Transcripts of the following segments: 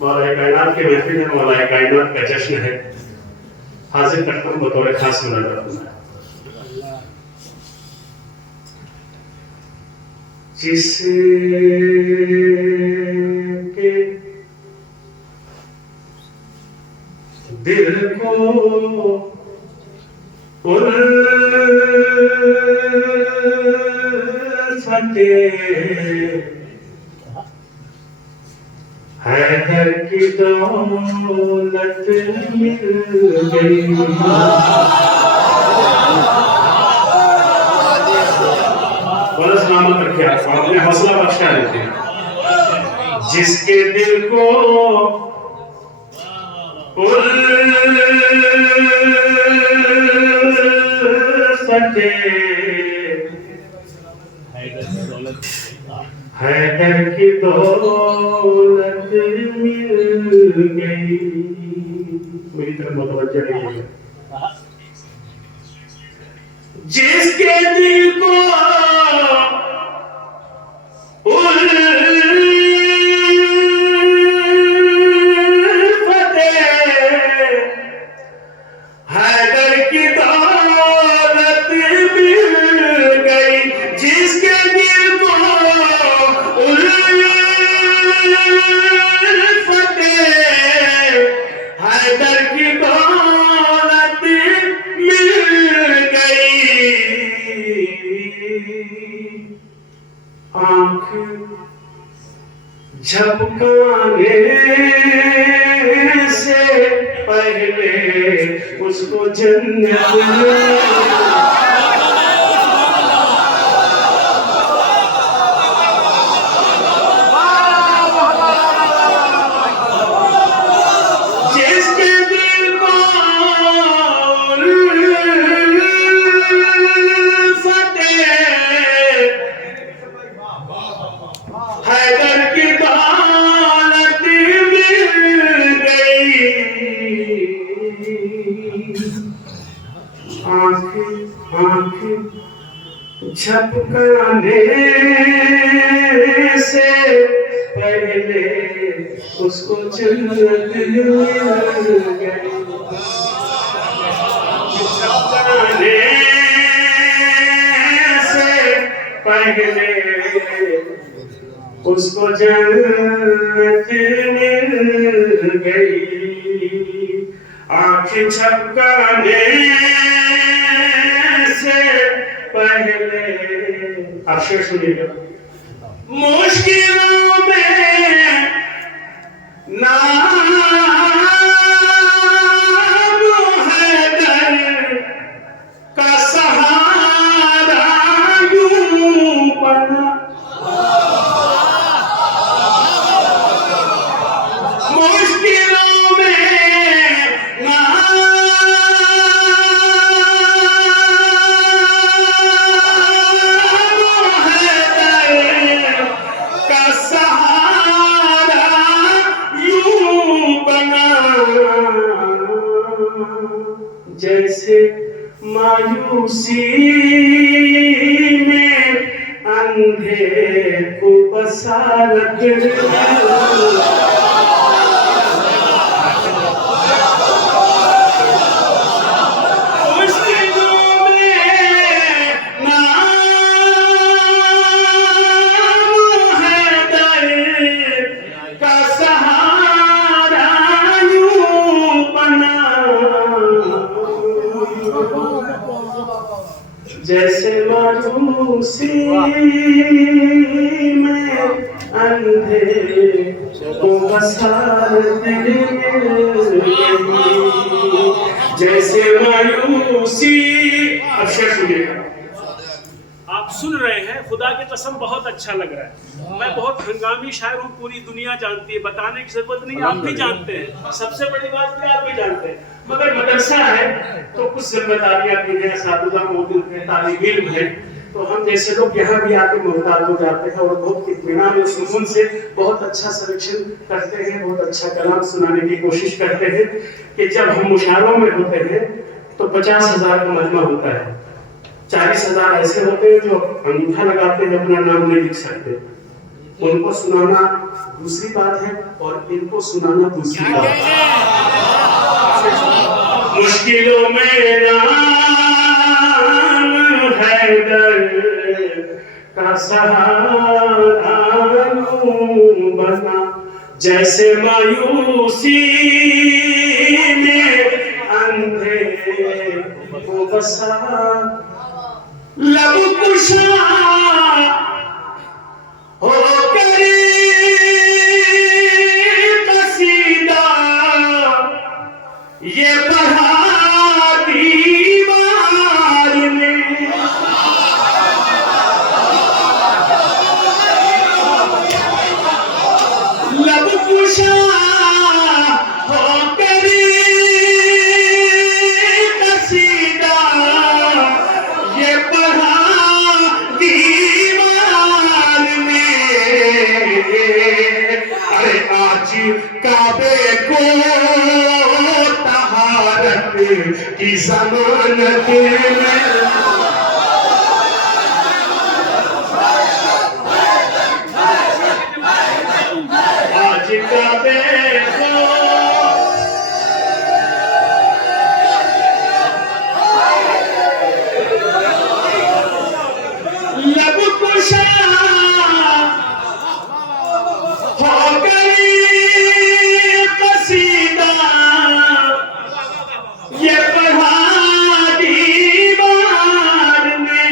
मौलाए कायनात के महफिल है, मौलाए कायनात का जश्न है, हाजिर करता हूँ बतौर खास मुनाजात। जिसके दिल को उल्फते हैदर की दौलत मिल गई। बड़ा सलामत रखे आपको, अपने हौसला बख्शा देते हैं। जिसके दिल को उल्फते हैदर की दौलत मिल गई। मेरी तरफ मुतवज्जह रहिएगा। जिसके दिल को उल्फते हैदर की दौलत मिल गई। जिसके दिल को उल्फते हैदर की दौलत मिल गई। आंख झपकाने से पहले उसको जन्नत जिसके दिल को उल्फते हैदर की दौलत मिल गई। आंख झपकाने से पहले उसको जन्नत मिल गई। झपकाने से पहले उसको जन्नत मिल गई। आँख झपकाने से पहले आप शेर सुनिएगा। मुश्किलों में नाम हैदर का सहारा यूं बना। जैसे मायूसी में अंधे को बसारत जैसे मायूसी में अंधे को बसारत जैसे मायूसी। अब शेर सुनिएगा। आप सुन रहे हैं, खुदा की कसम बहुत अच्छा लग रहा है। मैं बहुत हंगामी शायर हूँ, पूरी दुनिया जानती है, बताने की जरूरत नहीं, आप भी जानते हैं। सबसे बड़ी बात है आप भी जानते हैं। मगर मदरसा है तो कुछ जिम्मेदारियां भी हैं, साथीदार मौजूद हैं, तालिब इल्म है, तो हम जैसे लोग यहाँ भी आके मोहताज हो जाते हैं और बहुत इत्मीनान और सुकून से बहुत अच्छा सिलेक्शन करते हैं, बहुत अच्छा कलाम सुनाने की कोशिश करते हैं कि जब हम मुशायरों में होते हैं तो 50,000 का मजमा होता है, 40,000 ऐसे होते हैं जो अंगूठा लगाते हैं, अपना नाम नहीं लिख सकते, उनको सुनाना दूसरी बात है और इनको सुनाना दूसरी बात है। मुश्किलों में नाम हैदर का सहारा बना, जैसे मायूसी में अंधे को बसा, लब कुशा हो करे कसीदा, ये पढ़ा दीवार में, लब कुशा हो करे कसीदा, ये पढ़ा दीवार में। अरे आज काबे को तहारत की ज़मानत में, आज काबे को लब कुशा हो गई कसीदा, ये पढ़ा दीवार में।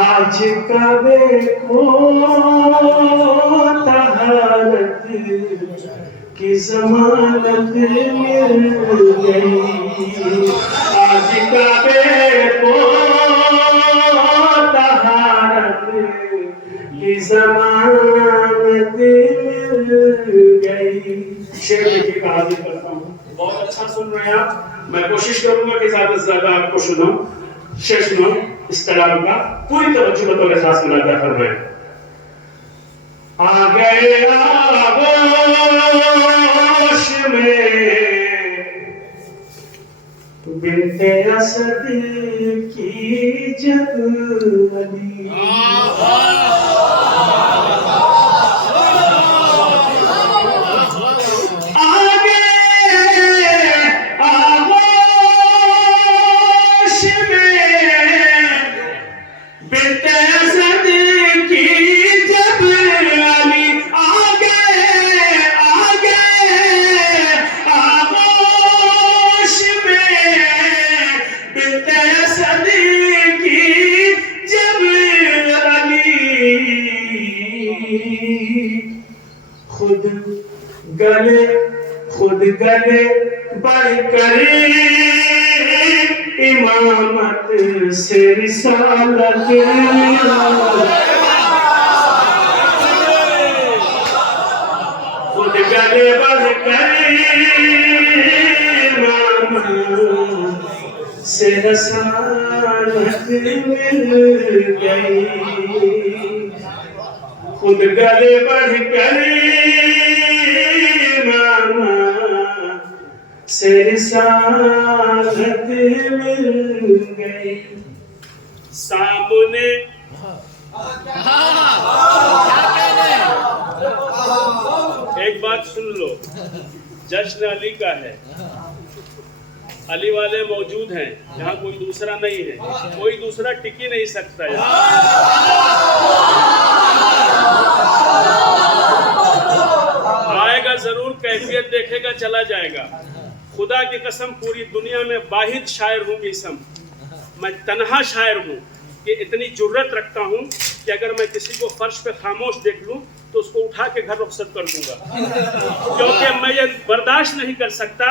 आज काबे को तहारत की ज़मानत मिल गई, आज काबे को तहारत की ज़मानत मिल गई। शेर लिखी का हाजिर करता हूँ। बहुत अच्छा सुन रहे हैं आप, मैं कोशिश करूंगा कि ज्यादा से ज्यादा आपको सुनाऊं। शेर सुनाऊं इस कलाम का, पूरी तवज्जो बतौर खास मुलाजा फरमाएं। आ गए आगोश में बिन्ते असद की जब अली, खुद गले बढ़कर इमामत से रिसालत, खुद गले बढ़कर इमामत से रिसालत मिल गई, खुद गले बढ़कर से रिसालत मिल गई। सामने एक बात सुन लो, जश्न अली का है, अली वाले मौजूद हैं, यहाँ कोई दूसरा नहीं है, कोई दूसरा टिक ही नहीं सकता है। आएगा जरूर, कैफियत देखेगा, चला जाएगा। खुदा की कसम पूरी दुनिया में वाहिद शायर हूँ इसम, मैं तन्हा शायर हूँ कि इतनी जुर्रत रखता हूँ कि अगर मैं किसी को फर्श पे खामोश देख लूँ तो उसको उठा के घर रुखसत कर दूंगा, क्योंकि मैं ये बर्दाश्त नहीं कर सकता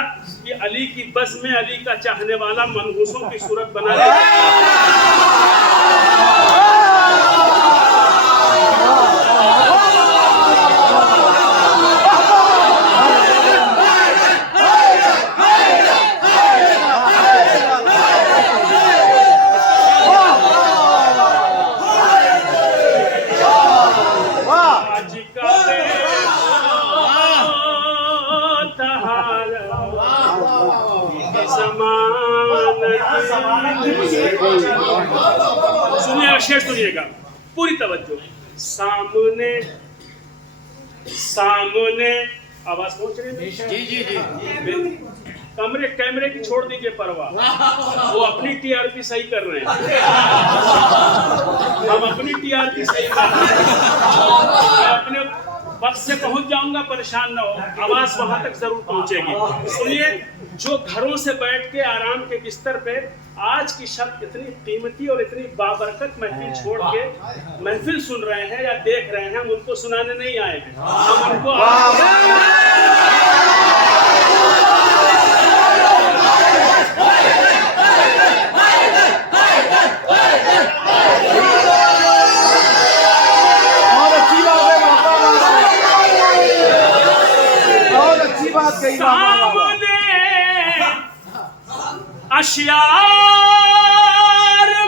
कि अली की बज़्म में अली का चाहने वाला मनहूसों की सूरत बना ले। ज़मानत सुनिएगा, शेर सुनिएगा, पूरी तवज्जो। सामने सामने आवाज पहुंच रही है? जी जी जी। कैमरे की छोड़ दीजिए परवाह, वो अपनी टीआरपी सही कर रहे हैं, हम अपनी टीआरपी सही कर रहे हैं। मैं अपने वक्त से पहुंच जाऊंगा, परेशान ना हो, आवाज वहां तक जरूर पहुंचेगी। सुनिए, जो घरों से बैठ के आराम के बिस्तर पे आज की शब इतनी कीमती और इतनी बाबरकत महफिल छोड़ के महफिल सुन रहे हैं या देख रहे हैं, हम उनको सुनाने नहीं आए हैं, हम उनको सामने अशियार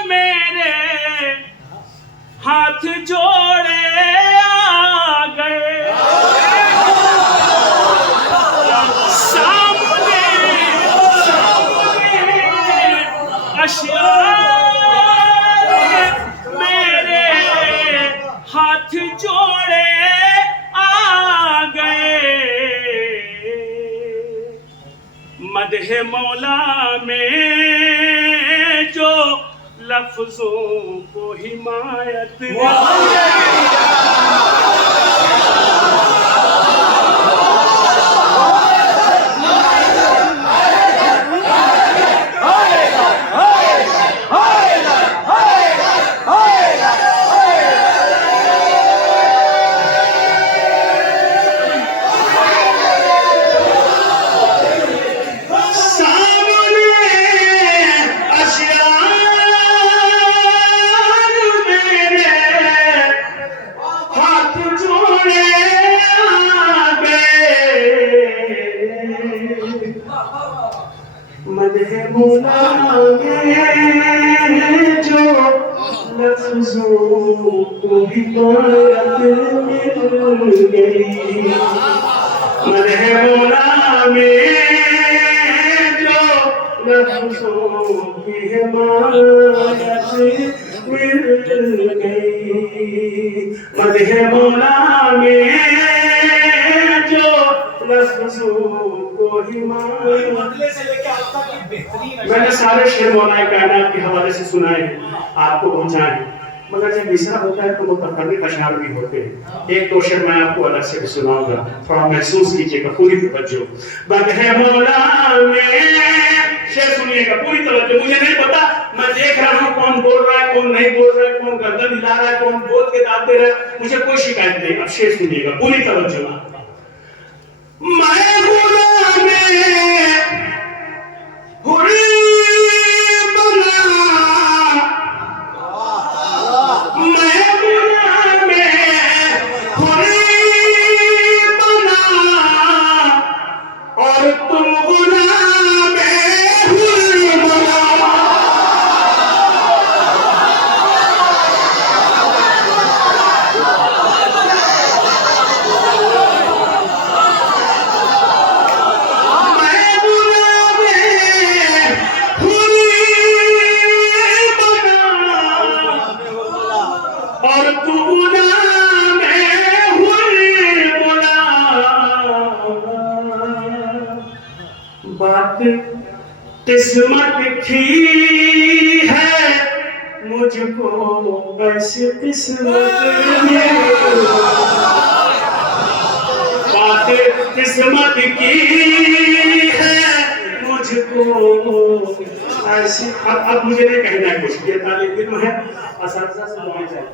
मेरे हाथ जोड़े आ गए, सामने अशियार मेरे हाथ जोड़े आ गए। मदहे मौला में जो लफ्जों को हिमायत मदहे मौला में जो लफ्जों को हिमायत मिल गई, मदहे मौला में जो लफ्जों की हिमायत मिल गई, मदहे मौला में जो लफ्जों को हिमायत। मैंने सारे शेर मौलाए कायनात के हवाले से सुनाए हैं, आपको पहुंचाए हैं, मगर जब मिसरा होता है तो वो तफर्रुक़ अशआर भी होते हैं। एक दो शेर मैं आपको अलग से भी सुनाऊंगा, थोड़ा महसूस कीजिएगा, पूरी तवज्जो। मदहे मौला में शेर सुनिएगा, पूरी तवज्जो। मुझे नहीं पता, मैं देख रहा हूँ कौन बोल रहा है, कौन नहीं बोल रहा है, कौन गर्दन हिला रहा है, कौन बोल के दाते रहा है, मुझे कोई शिकायत नहीं। अब शेर सुनिएगा, पूरी तवज्जो। मैं गुलाम हुरी बना, मैं गुलाम हुरी बना, और तुम गुलाम हुरी बना। बात किस्मत की है, मुझको ऐसी किस्मत में, बात किस्मत की है मुझको ऐसी। अब मुझे नहीं कहना है कुछ, ये तालिब इल्म है, असातिज़ा से दुआएं चाहिए।